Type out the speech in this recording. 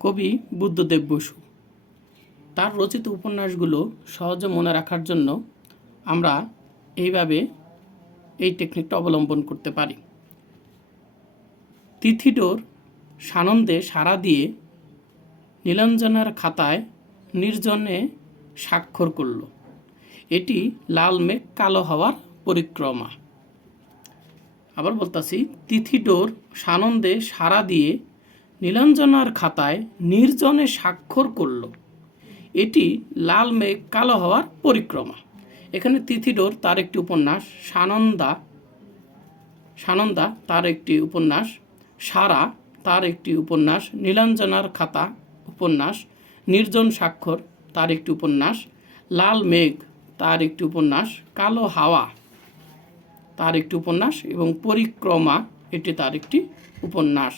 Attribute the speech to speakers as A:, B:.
A: কবি বুদ্ধদেব বসু। তার রচিত উপন্যাসগুলো সহজে মনে রাখার জন্য আমরা এইভাবে এই টেকনিকটা অবলম্বন করতে পারি। তিথিডোর সানন্দে সাড়া দিয়ে নীলাঞ্জনার খাতায় নির্জনে স্বাক্ষর করল। এটি লাল মেঘ কালো হওয়ার পরিক্রমা। আবার বলতাছি তিথিডোর সানন্দে সাড়া দিয়ে নীলাঞ্জনার খাতায় নির্জনে স্বাক্ষর করল। এটি লাল মেঘ কালো হওয়ার পরিক্রমা। এখানে তিথিডোর তার একটি উপন্যাস, সানন্দা সানন্দা তার একটি উপন্যাস, সারা তার একটি উপন্যাস, নীলাঞ্জনার খাতা উপন্যাস, নির্জন স্বাক্ষর তার একটি উপন্যাস, লাল মেঘ তার একটি উপন্যাস, কালো হাওয়া তার একটি উপন্যাস এবং পরিক্রমা এটি তার একটি উপন্যাস।